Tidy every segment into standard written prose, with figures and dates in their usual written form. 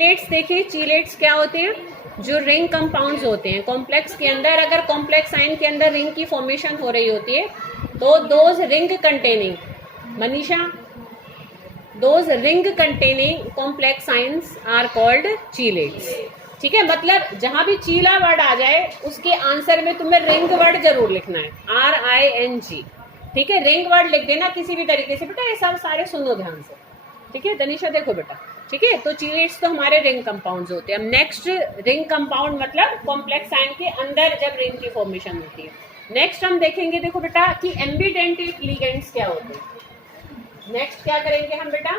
चीलेट्स देखिए, चीलेट्स क्या होते हैं? जो रिंग कंपाउंड्स होते हैं कॉम्प्लेक्स के अंदर, अगर कॉम्प्लेक्स आयन के अंदर रिंग की फॉर्मेशन हो रही होती है तो those ring containing, Manisha, those ring containing complex ions are called chelates. ठीक है, मतलब जहां भी चीला वर्ड आ जाए उसके आंसर में तुम्हें रिंग वर्ड जरूर लिखना है, RING। ठीक है, रिंग वर्ड लिख देना किसी भी तरीके से। बेटा ये सब सारे सुनो ध्यान से, ठीक है? तनिषा देखो बेटा, ठीक है? तो चीलेट्स तो हमारे रिंग कंपाउंड्स होते हैं। अब नेक्स्ट, रिंग कंपाउंड मतलब कॉम्प्लेक्स आयन के अंदर जब रिंग की फॉर्मेशन होती है। नेक्स्ट हम देखेंगे, देखो बेटा, कि एम्बीडेंटेट लिगेंड्स क्या होते हैं। नेक्स्ट क्या करेंगे हम बेटा?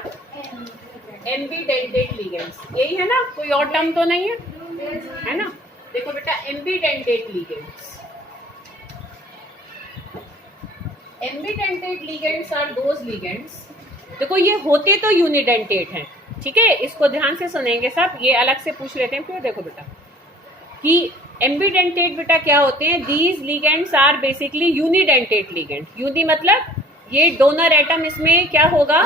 एम्बीडेंटेट लिगेंड्स, यही है ना, कोई और टर्म तो नहीं है ना? देखो बेटा, ambidentate ligands, ambidentate ligands are those ligands, देखो ये होते तो यूनिडेंटेट हैं, ठीक है? इसको ध्यान से सुनेंगे सब, ये अलग से पूछ लेते हैं फिर। देखो बेटा कि एम्बीडेंटेट बेटा क्या होते हैं? These ligands are basically unidentate ligand. Uni मतलब ये डोनर एटम, इसमें क्या होगा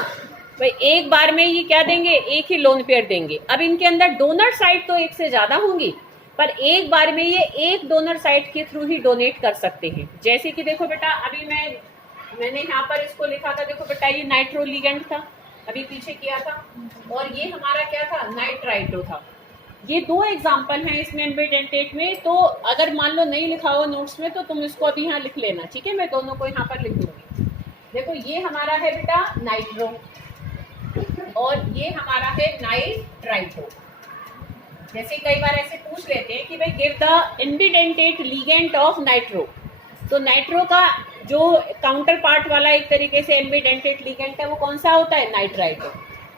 भाई, एक बार में ये क्या देंगे? एक ही लोन पेयर देंगे। अब इनके अंदर डोनर साइड तो एक से ज्यादा होंगी, पर एक बार में ये एक डोनर साइड के थ्रू ही डोनेट कर सकते हैं। जैसे कि देखो बेटा, अभी मैंने यहाँ पर इसको लिखा था, देखो बेटा ये नाइट्रो लिगेंड था, अभी पीछे किया था, और ये हमारा क्या था? नाइट्राइटो था। ये दो एग्जाम्पल हैं इसमें एम्बीडेंटेट में। तो अगर मान लो नहीं लिखा हुआ नोट्स में तो तुम इसको अभी यहाँ लिख लेना, ठीक है? मैं दोनों को यहाँ पर लिख दूंगी। देखो ये हमारा है बेटा नाइट्रो, और ये हमारा है नाइट्राइटो। जैसे कई बार ऐसे पूछ लेते हैं कि भाई give the ambidentate ligand of nitro, तो नाइट्रो का जो काउंटर पार्ट वाला एक तरीके से एम्बीडेंटेट लिगेंड है वो कौन सा होता है? नाइट्राइटो।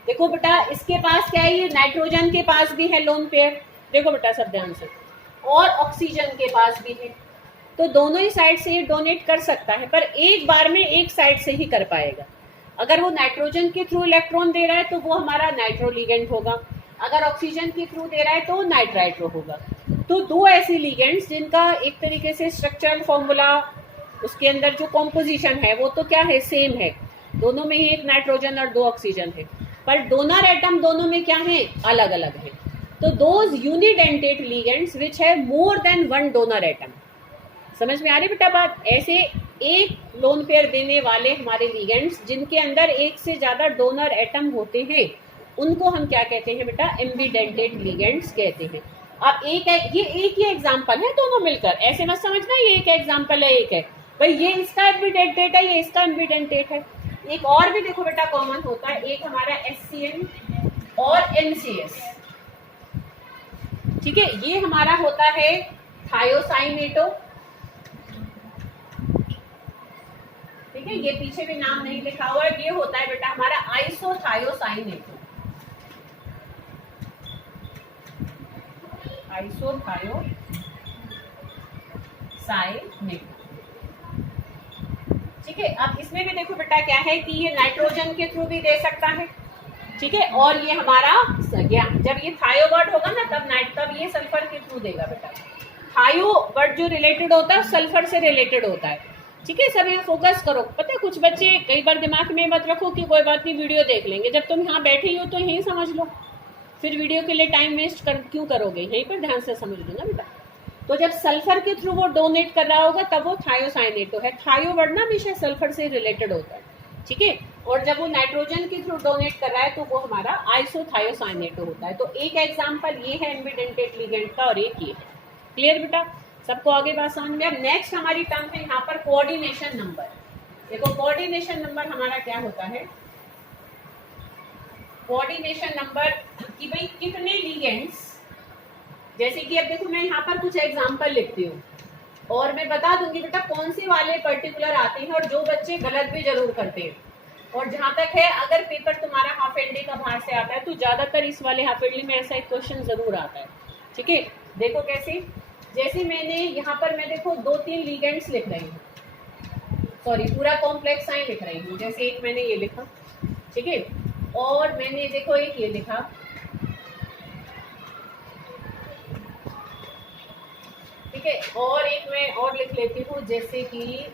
देखो बेटा इसके पास क्या है? ये नाइट्रोजन के पास भी है लोन पेयर, देखो बेटा सब ध्यान से, और ऑक्सीजन के पास भी है। तो दोनों ही साइड से ये डोनेट कर सकता है, पर एक बार में एक साइड से ही कर पाएगा। अगर वो नाइट्रोजन के थ्रू इलेक्ट्रॉन दे रहा है तो वो हमारा नाइट्रो लिगेंड होगा, अगर ऑक्सीजन के थ्रू दे रहा है तो नाइट्राइट्रो होगा। तो दो ऐसी लिगेंड्स जिनका एक तरीके से स्ट्रक्चरल फॉर्मूला, उसके अंदर जो कॉम्पोजिशन है वो तो क्या है? सेम है, दोनों में ही एक नाइट्रोजन और दो ऑक्सीजन है, पर डोनर एटम दोनों में क्या है? अलग अलग है। तो दोज यूनिडेंटेट लिगेंड्स विच है मोर देन वन डोनर एटम। समझ में आ रही बेटा बात? ऐसे एक लोन पेयर देने वाले हमारे लिगेंड्स जिनके अंदर एक से ज्यादा डोनर एटम होते हैं, उनको हम क्या कहते हैं बेटा? एम्बीडेंटेट लिगेंड्स कहते हैं। अब एक है, ये एक ही एग्जाम्पल है दोनों मिलकर, ऐसे मत समझना ये एक एग्जाम्पल है, एक है भाई ये इसका एम्बीडेंटेट है, ये इसका एम्बीडेंटेट है। एक और भी देखो बेटा कॉमन होता है, एक हमारा HCN और NCS, ठीक है? ये हमारा होता है थायोसाइनेटो, ठीक है? ये पीछे भी नाम नहीं लिखा हुआ है। ये होता है बेटा हमारा आइसोथायोसाइनेटो, आइसोथायोसाइनेटो, ठीक है? अब इसमें भी देखो बेटा क्या है कि ये नाइट्रोजन के थ्रू भी दे सकता है, ठीक है? और ये हमारा जब ये थायो वर्ड होगा ना तब ये सल्फर के थ्रू देगा बेटा। थायो वर्ड जो रिलेटेड होता है सल्फर से रिलेटेड होता है, ठीक है? सब ये फोकस करो। पता है कुछ बच्चे कई बार दिमाग में मत रखो कि कोई बात नहीं वीडियो देख लेंगे, जब तुम यहाँ बैठे ही हो तो यही समझ लो, फिर वीडियो के लिए टाइम वेस्ट क्यों करोगे? यहीं पर ध्यान से समझ लो ना बेटा। तो जब सल्फर के थ्रू वो डोनेट कर रहा होगा तब वो थायोसाइनेटो है। थायो वर्ड ना हमेशा सल्फर से रिलेटेड होता है, ठीक है? और जब वो नाइट्रोजन के थ्रू डोनेट कर रहा है तो वो हमारा आइसोथायोसाइनेटो होता है। तो एक एग्जांपल ये है एम्बीडेंटेट लिगेंड का, और एक ये। क्लियर बेटा? सबको आगे बात समझ में? अब नेक्स्ट हमारी टर्म है यहाँ पर कोऑर्डिनेशन नंबर। देखो कोऑर्डिनेशन नंबर हमारा क्या होता है? कोऑर्डिनेशन नंबर कि भाई कितने लिगेंड्स, जैसे कि अब देखो मैं यहाँ पर कुछ एग्जांपल लिखती हूँ और मैं बता दूंगी बेटा कौन से वाले पर्टिकुलर आते हैं, और जो बच्चे गलत भी जरूर करते हैं। और जहां तक है अगर पेपर तुम्हारा हाफ एंडे का बाहर से आता है तो ज्यादातर इस वाले हाफ एंडे में ऐसा एक क्वेश्चन जरूर आता है, ठीक है? देखो कैसे, जैसे मैंने यहाँ पर मैं देखो 2-3 लिगेंड्स लिख रही हूँ, सॉरी पूरा कॉम्प्लेक्स आयन लिख रही हूँ। जैसे एक मैंने ये लिखा, ठीक है? और मैंने देखो एक ये लिखा, ठीक है? और एक मैं और लिख लेती हूँ, जैसे कि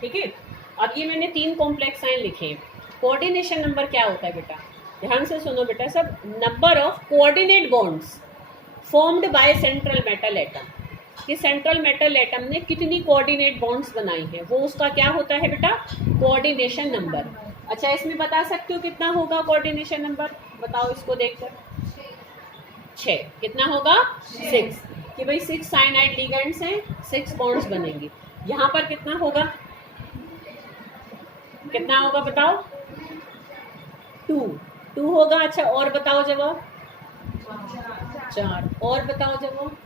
ठीक है? अब अब ये मैंने 3 कॉम्प्लेक्स आयन लिखे हैं। कोऑर्डिनेशन नंबर क्या होता है बेटा, ध्यान से सुनो बेटा सब। Number of coordinate bonds formed by central metal atom, कि सेंट्रल मेटल एटम ने कितनी कोऑर्डिनेट बॉन्ड्स बनाई हैं, वो उसका क्या होता है बेटा, कोऑर्डिनेशन नंबर। अच्छा, इसमें बता सकते हो कितना होगा कोऑर्डिनेशन नंबर, बताओ इसको देखकर। 6, कितना होगा 6, कि भाई 6 साइनाइड लिगेंड्स हैं, 6 बॉन्ड्स बनेंगे। यहाँ पर कितना होगा, कितना होगा बताओ, 2 होगा। अच्छा और बताओ जवाब, 4 और बताओ जवाब,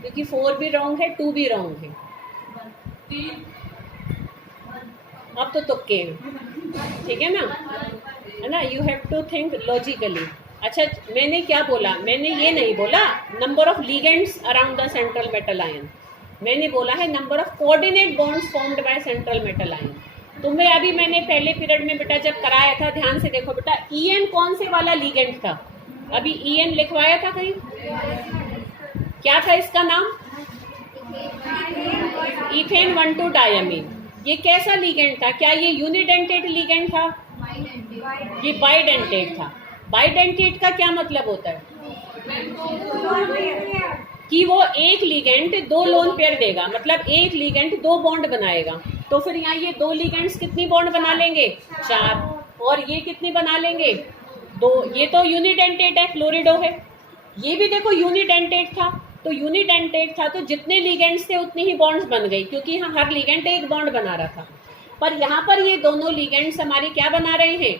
क्योंकि 4 भी रॉन्ग है, 2 भी रॉन्ग है। अब तो तुक्के हैं, ठीक है ना, you have to think logically. अच्छा मैंने क्या बोला, मैंने ये नहीं बोला number of ligands around the central metal ion, मैंने बोला है number of coordinate bonds formed by central metal ion. तुम्हें अभी मैंने पहले पीरियड में बेटा जब कराया था, ध्यान से देखो बेटा, EN कौन से वाला लिगेंड था, अभी EN लिखवाया था कहीं, क्या था इसका नाम, इथेन 1,2 डायमीन। ये कैसा लिगेंड था, क्या ये यूनिडेंटेट लिगेंड था, ये बाइडेंटेट था। बाइडेंटेट का क्या मतलब होता है, कि वो एक लिगेंड 2 लोन पेयर देगा, मतलब एक लिगेंड 2 बॉन्ड बनाएगा। तो फिर यहाँ ये 2 लिगेंड्स कितनी बॉन्ड बना लेंगे, 4, और ये कितनी बना लेंगे, 2। ये तो यूनिडेंटेट है, क्लोरिडो है। ये भी देखो यूनिडेंटेट था, तो यूनिडेंटेट था तो जितने लिगेंड्स थे उतनी ही बॉन्ड्स बन गई, क्योंकि यहाँ हर लिगेंड एक बॉन्ड बना रहा था। पर यहाँ पर ये दोनों लिगेंड्स हमारी क्या बना रहे हैं,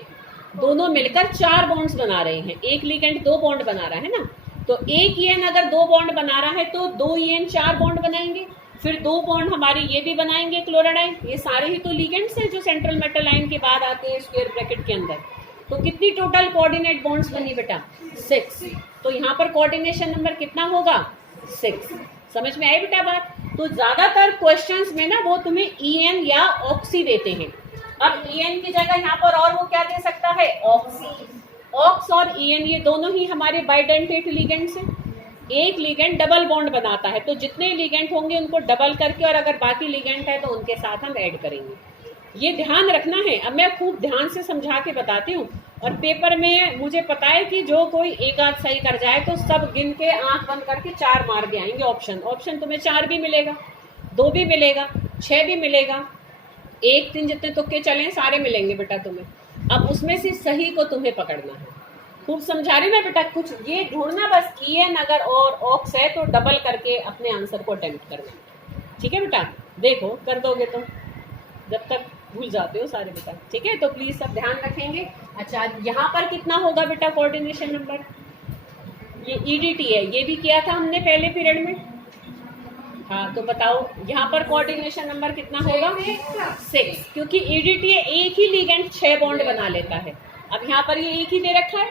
दोनों मिलकर 4 बॉन्ड्स बना रहे हैं। एक लिगेंड 2 बॉन्ड बना रहा है ना, तो एक EN अगर 2 बॉन्ड बना रहा है तो 2 EN 4 बॉन्ड बनाएंगे, फिर 2 बॉन्ड हमारे ये भी बनाएंगे क्लोराइड। ये सारे ही तो लिगेंड्स हैं जो सेंट्रल मेटल आयन के बाद आते हैं स्क्वायर ब्रैकेट के अंदर। तो कितनी टोटल कोऑर्डिनेट बॉन्ड्स बनी बेटा, 6। तो यहाँ पर कोऑर्डिनेशन नंबर कितना होगा, 6। समझ में आई बेटा बात। तो ज्यादातर क्वेश्चंस में ना वो तुम्हें EN या ऑक्सी देते हैं। अब EN की जगह यहाँ पर और वो क्या दे सकता है, ऑक्सी। ऑक्स और EN ये दोनों ही हमारे बाइडेंटेट लिगेंड्स हैं। एक लिगेंड डबल बॉन्ड बनाता है, तो जितने लिगेंड होंगे उनको डबल करके, और अगर बाकी लिगेंड है तो उनके साथ हम ऐड करेंगे। ये ध्यान रखना है। अब मैं खूब ध्यान से समझा के बताती हूँ, और पेपर में मुझे पता है कि जो कोई एक आध सही कर जाए तो सब गिन के आंख बंद करके 4 मार के आएंगे। ऑप्शन तुम्हें 4 भी मिलेगा, 2 भी मिलेगा, 6 भी मिलेगा, 1 3 जितने तुक्के चले सारे मिलेंगे बेटा तुम्हें। अब उसमें से सही को तुम्हें पकड़ना है। खूब समझा रही मैं बेटा, कुछ ये ढूंढना बस, EN अगर और ऑक्स है तो डबल करके अपने आंसर को अटेम्प्ट करना, ठीक है बेटा। देखो कर दोगे तो, जब तक भूल जाते हो सारे बेटा, ठीक है। तो प्लीज सब ध्यान रखेंगे। अच्छा यहाँ पर कितना होगा बेटा कोऑर्डिनेशन नंबर, ये EDT है, ये भी किया था हमने पहले पीरियड में। हाँ तो बताओ यहाँ पर कोऑर्डिनेशन नंबर कितना होगा, 6, क्योंकि EDT एक ही लिगेंड 6 बॉन्ड बना लेता है। अब यहाँ पर ये एक ही दे रखा है,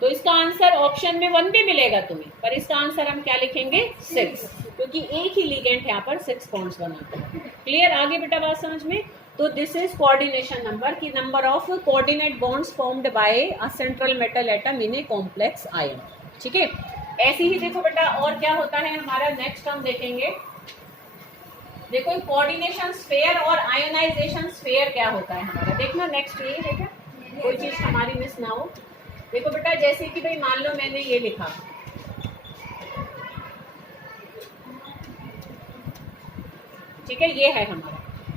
तो इसका आंसर ऑप्शन में 1 भी मिलेगा तुम्हें, पर इसका आंसर हम क्या लिखेंगे, 6, क्योंकि एक ही लिगेंड यहाँ पर 6 बॉन्ड्स बनाता है। क्लियर, आगे बेटा बात समझ में। तो दिस इज कोऑर्डिनेशन नंबर, की number of coordinate bonds formed bye a central metal atom in a complex ion, ठीक है। ऐसे ही देखो बेटा और क्या होता है हमारा, नेक्स्ट हम देखेंगे। देखो कोऑर्डिनेशन स्फीयर और आयोनाइजेशन स्फीयर क्या होता है हमारा, देखना नेक्स्ट ये है क्या, कोई चीज हमारी मिस ना हो। देखो बेटा जैसे कि भाई मान लो मैंने ये लिखा, ठीक है, ये है हमारा।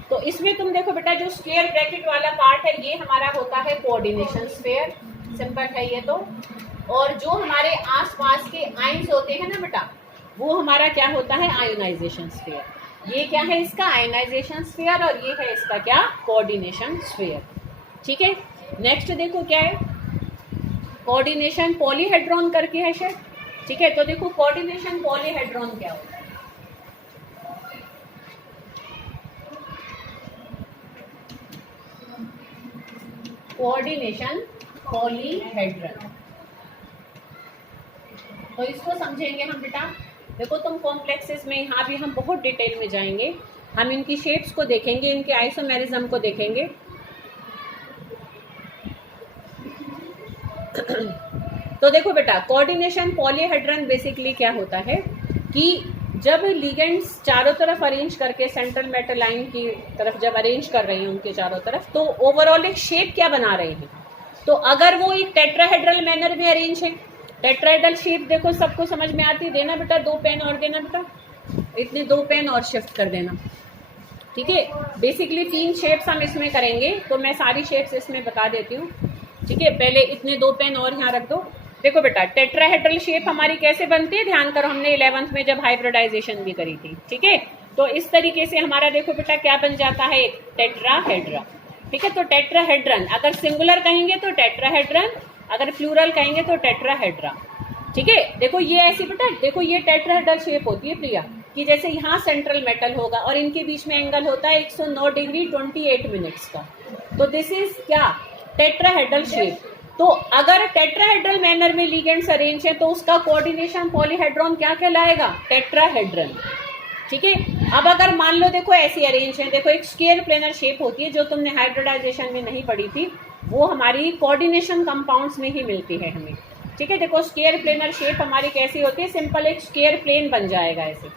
तो इसमें तुम देखो बेटा जो स्क्वायर ब्रैकेट वाला पार्ट है ये हमारा होता है कोऑर्डिनेशन स्फीयर, सिंपल है ये तो। और जो हमारे आसपास के आयंस होते हैं ना बेटा, वो हमारा क्या होता है, आयोनाइजेशन स्फीयर। ये क्या है इसका, आयोनाइजेशन स्फीयर, और ये है इसका क्या, कोऑर्डिनेशन स्फीयर, ठीक है। नेक्स्ट देखो क्या है, कोऑर्डिनेशन पॉलीहेड्रॉन करके है शायद, ठीक है। तो देखो कोऑर्डिनेशन पॉलीहेड्रॉन क्या होता है, कोऑर्डिनेशन पॉलीहेड्रन। तो इसको समझेंगे हम बेटा। देखो तुम कॉम्प्लेक्सेस में यहाँ भी हम बहुत डिटेल में जाएंगे, हम इनकी शेप्स को देखेंगे, इनके आइसोमेरिज्म को देखेंगे। तो देखो बेटा कोऑर्डिनेशन पॉलीहेड्रन बेसिकली क्या होता है कि जब लिगेंड्स चारों तरफ अरेंज करके सेंट्रल मेटल लाइन की तरफ जब अरेंज कर रहे हैं उनके चारों तरफ, तो ओवरऑल एक शेप क्या बना रहे हैं। तो अगर वो एक टेट्राहेड्रल मैनर में अरेंज है, टेट्राहेड्रल शेप देखो सबको समझ में आती है, देना बेटा 2 पेन और देना बेटा, इतने 2 पेन और शिफ्ट कर देना, ठीक है। बेसिकली 3 शेप्स हम इसमें करेंगे, तो मैं सारी शेप्स इसमें बता देती हूँ, ठीक है। पहले इतने 2 पेन और यहाँ रख दो। देखो बेटा टेट्राहेड्रल शेप हमारी कैसे बनती है, ध्यान करो, हमने 11th में जब हाइब्रिडाइजेशन भी करी थी, ठीक है। तो इस तरीके से हमारा देखो बेटा क्या बन जाता है, एक टेट्राहेड्रा, ठीक है। तो टेट्राहेड्रन अगर सिंगुलर कहेंगे तो टेट्राहेड्रन, अगर प्लूरल कहेंगे तो टेट्राहेड्रा, ठीक है। देखो ये ऐसी बेटा, देखो ये टेट्राहेड्रल शेप होती है प्रिया, कि जैसे यहाँ सेंट्रल मेटल होगा और इनके बीच में एंगल होता है 109 डिग्री 28 मिनट्स का, तो दिस इज क्या, टेट्राहेड्रल शेप। तो अगर टेट्राहेड्रल मैनर में लिगेंड्स अरेंज है तो उसका कोऑर्डिनेशन पॉलीहेड्रॉन क्या कहलाएगा, टेट्राहेड्रन, ठीक है। अब अगर मान लो देखो ऐसी अरेंज है, देखो एक स्क्वायर प्लेनर शेप होती है जो तुमने हाइब्रिडाइजेशन में नहीं पढ़ी थी, वो हमारी कोऑर्डिनेशन कंपाउंड्स में ही मिलती है हमें, ठीक है। देखो स्क्वायर प्लेनर शेप हमारी कैसी होती है, सिंपल एक स्क्वायर प्लेन बन जाएगा ऐसे,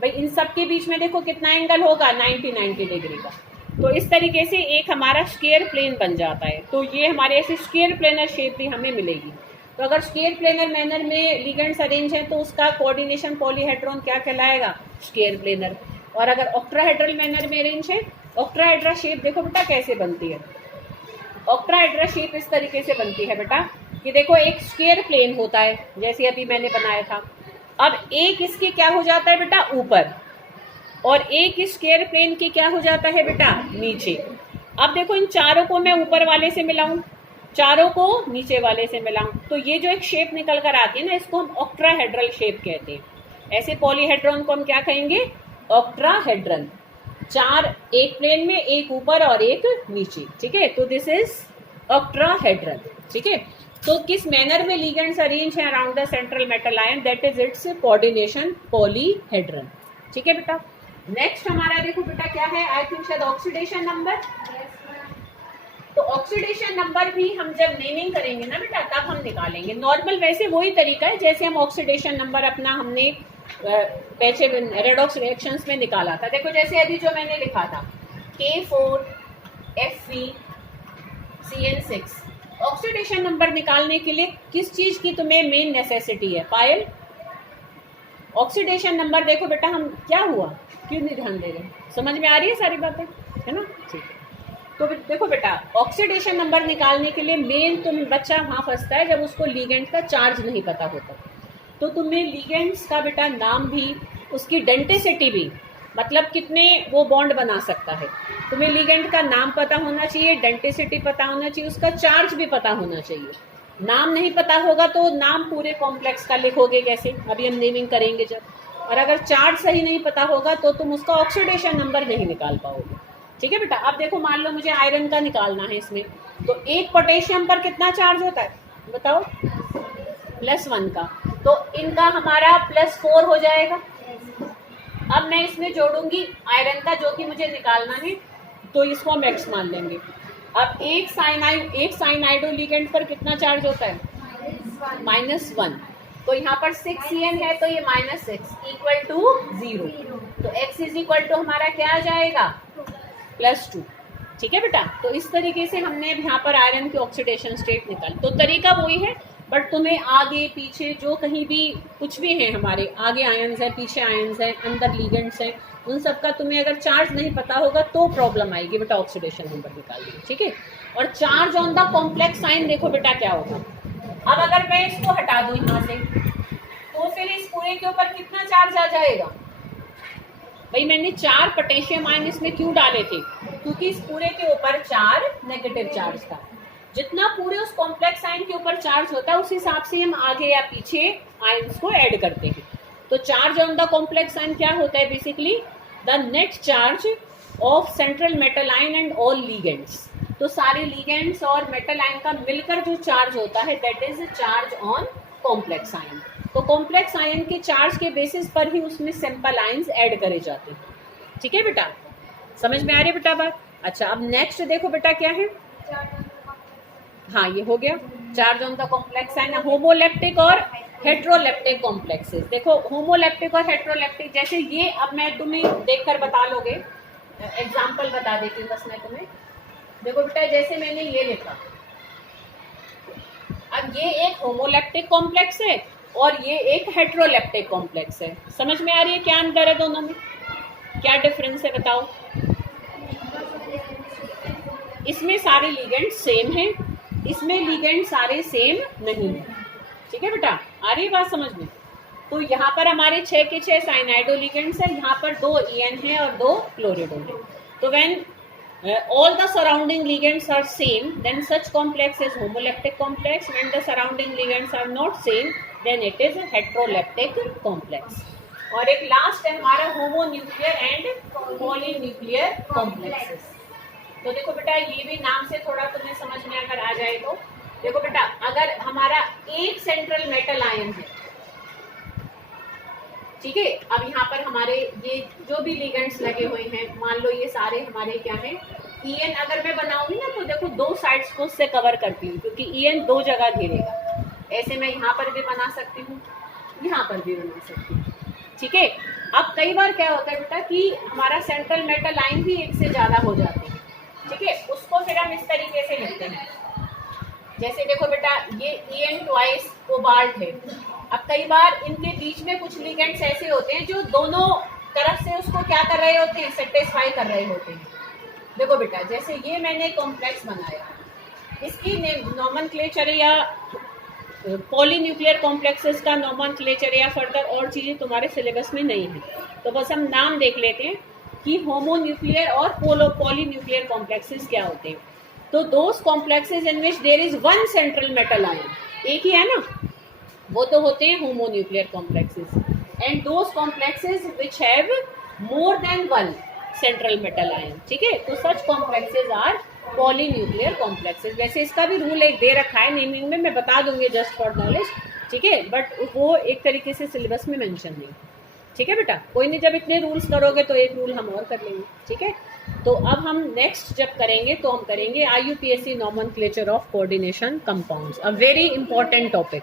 भाई इन सब के बीच में देखो कितना एंगल होगा, 90 डिग्री का, तो इस तरीके से एक हमारा स्क्वायर प्लेन बन जाता है। तो ये हमारे ऐसे स्क्वायर प्लेनर शेप भी हमें मिलेगी। तो अगर स्क्वायर प्लेनर मैनर में लिगेंड्स अरेंज है तो उसका कोऑर्डिनेशन पॉलीहेड्रॉन क्या कहलाएगा, स्क्वायर प्लेनर। और अगर ऑक्ट्राहेड्रल मैनर में अरेंज है, ऑक्ट्राहेड्रा शेप देखो बेटा कैसे बनती है, ऑक्ट्राहेड्रा शेप इस तरीके से बनती है बेटा कि देखो एक स्क्वायर प्लेन होता है जैसे अभी मैंने बनाया था, अब एक इसके क्या हो जाता है बेटा ऊपर, और एक स्क्वायर प्लेन की क्या हो जाता है बेटा नीचे। अब देखो इन चारों को मैं ऊपर वाले से मिलाऊं, चारों को नीचे वाले से मिलाऊं, तो ये जो एक शेप निकल कर आती है ना, इसको हम ऑक्ट्राहेड्रल शेप कहते हैं। ऐसे पॉलीहेड्रॉन को हम क्या कहेंगे, ऑक्ट्राहेड्रन, 4 एक प्लेन में, एक ऊपर और एक नीचे, ठीक है। तो दिस इज ऑक्ट्राहेड्रन, ठीक है। तो किस मैनर में लिगेंड्स अरेंज है around the central metal ion, that is it's coordination polyhedron, ठीक है बेटा। नेक्स्ट हमारा देखो बेटा क्या है, आई थिंक शायद ऑक्सीडेशन नंबर। तो ऑक्सीडेशन नंबर भी हम जब नेमिंग करेंगे ना बेटा तब हम निकालेंगे। नॉर्मल वैसे वही तरीका है जैसे हम ऑक्सीडेशन नंबर अपना हमने पैचे रेडॉक्स रिएक्शंस में निकाला था। देखो जैसे अभी जो मैंने लिखा था K4Fe(CN6), ऑक्सीडेशन नंबर निकालने के लिए किस चीज की तुम्हें मेन नेसेसिटी है, पायल। ऑक्सीडेशन नंबर देखो बेटा हम क्या हुआ, क्यों नहीं ध्यान दे रहे, समझ में आ रही है सारी बातें, है ना, ठीक है। तो देखो बेटा ऑक्सीडेशन नंबर निकालने के लिए मेन तुम बच्चा वहाँ फंसता है जब उसको लिगेंड का चार्ज नहीं पता होता। तो तुम्हें लिगेंड्स का बेटा नाम भी, उसकी डेंसिटी भी, मतलब कितने वो बॉन्ड बना सकता है, तुम्हें लिगेंड का नाम पता होना चाहिए, डेंसिटी पता होना चाहिए, उसका चार्ज भी पता होना चाहिए। नाम नहीं पता होगा तो नाम पूरे कॉम्प्लेक्स का लिखोगे कैसे, अभी हम नेमिंग करेंगे जब। और अगर चार्ज सही नहीं पता होगा तो तुम उसका ऑक्सीडेशन नंबर नहीं निकाल पाओगे, ठीक है बेटा। अब देखो मान लो मुझे आयरन का निकालना है इसमें, तो एक पोटेशियम पर कितना चार्ज होता है बताओ, +1 का, तो इनका हमारा +4 हो जाएगा। अब मैं इसमें जोड़ूंगी आयरन का जो कि मुझे निकालना है, तो इसको हम x मान लेंगे। अब एक साइनाइडो लिगेंड पर कितना चार्ज होता है, -1, तो यहाँ पर 6Cn है तो ये -6 इक्वल टू 0, तो x इज इक्वल टू हमारा क्या आ जाएगा, +2, ठीक है बेटा। तो इस तरीके से हमने यहाँ पर आयरन की ऑक्सीडेशन स्टेट निकाली। तो तरीका वही है, बट तुम्हें आगे पीछे जो कहीं भी कुछ भी है, हमारे आगे आयन्स है, पीछे आयन्स है, अंदर लिगेंड्स है, उन सब का तुम्हें अगर चार्ज नहीं पता होगा तो प्रॉब्लम आएगी बेटा ऑक्सीडेशन नंबर निकालने, ठीक है। और charge on the complex ion देखो बेटा क्या होगा। अब अगर मैं इसको हटा दूं यहाँ से तो फिर इस पूरे के ऊपर कितना चार्ज आ जाएगा, भाई मैंने 4 पोटेशियम आयन इसमें क्यों डाले थे, क्योंकि इस पूरे के ऊपर 4 नेगेटिव चार्ज था। जितना पूरे उस कॉम्प्लेक्स आयन के ऊपर चार्ज होता है उस हिसाब से हम आगे या पीछे आयन्स को ऐड करते हैं। तो charge on the complex ion क्या होता है, basically the net charge of central metal ion and all ligands. तो सारे लिगेंड्स और मेटल आयन का मिलकर जो चार्ज होता है that is charge on complex ion. तो कॉम्प्लेक्स आयन के चार्ज के बेसिस पर ही उसमें सिंपल आयन्स ऐड करे जाते हैं, ठीक है बेटा, समझ में आ रही है बेटा बात। अच्छा अब नेक्स्ट देखो बेटा क्या है, हाँ ये हो गया। चार जोन का कॉम्प्लेक्स है ना, होमोलेप्टिक और हेट्रोलेप्टिक कॉम्प्लेक्सेस। देखो होमोलेप्टिक और हेट्रोलेप्टिक, जैसे ये अब मैं तुम्हें देखकर बता लोगे, एग्जाम्पल बता देती हूँ बस मैं तुम्हें। देखो बेटा जैसे मैंने ये लिखा, अब ये एक होमोलेप्टिक कॉम्प्लेक्स है और ये एक हेट्रोलेप्टिक कॉम्प्लेक्स है। समझ में आ रही है क्या अंतर है दोनों में, क्या डिफरेंस है बताओ। इसमें सारे लिगेंड सेम हैं, इसमें लिगेंड सारे सेम नहीं है। ठीक है बेटा, आ रही है बात समझ में। तो यहाँ पर हमारे 6 के 6 साइनाइडो लिगेंड्स है, यहाँ पर 2 EN है और 2 क्लोरिडो है। तो when all the surrounding ligands are same, then such complex is homoleptic complex. When the surrounding ligands are not same, then it is a heteroleptic complex. और एक लास्ट है हमारा होमोन्यूक्लियर एंड पॉलीन्यूक्लियर कॉम्प्लेक्सेस। तो देखो बेटा ये भी नाम से थोड़ा तुम्हें समझ में अगर आ जाए तो, देखो बेटा अगर हमारा एक सेंट्रल मेटल आयन है, ठीक है, अब यहाँ पर हमारे ये जो भी लिगेंड्स लगे हुए हैं, मान लो ये सारे हमारे क्या हैं, EN अगर मैं बनाऊंगी ना तो देखो 2 साइड्स को उससे कवर करती हूँ, क्योंकि EN 2 जगह घेरेगा। ऐसे मैं यहाँ पर भी बना सकती हूँ, यहाँ पर भी बना सकती हूँ। ठीक है, अब कई बार क्या होता है बेटा कि हमारा सेंट्रल मेटल आयन भी एक से ज्यादा हो जाते हैं। ठीक है, उसको फिर हम इस तरीके से लिखते हैं, जैसे देखो बेटा ये EN ट्वाइस कोबाल्ट है। अब कई बार इनके बीच में कुछ लिगेंड्स ऐसे होते हैं जो दोनों तरफ से उसको क्या कर रहे होते हैं, सेटिस्फाई कर रहे होते हैं। देखो बेटा जैसे ये मैंने कॉम्प्लेक्स बनाया, इसकी नॉमेनक्लेचर या पॉलीन्यूक्लियर कॉम्प्लेक्सेस का नॉमेनक्लेचर या फर्दर और चीज़ें तुम्हारे सिलेबस में नहीं है, तो बस हम नाम देख लेते हैं कि होमोन्यूक्लियर और पॉलीन्यूक्लियर कॉम्प्लेक्सेस क्या होते हैं। तो those complexes in which there is one central metal ion, एक ही है ना, वो तो होते हैं homonuclear complexes. And those complexes which have more than one central metal ion. ठीक है, तो such complexes are polynuclear complexes. वैसे इसका भी रूल एक दे रखा है नेमिंग में, मैं बता दूंगी जस्ट फॉर नॉलेज। ठीक है, बट वो एक तरीके से सिलेबस में मेंशन नहीं। ठीक है बेटा, कोई नहीं, जब इतने रूल्स करोगे तो एक रूल हम और कर लेंगे। ठीक है, तो अब हम नेक्स्ट जब करेंगे तो हम करेंगे IUPAC nomenclature of coordination compounds, a very important topic.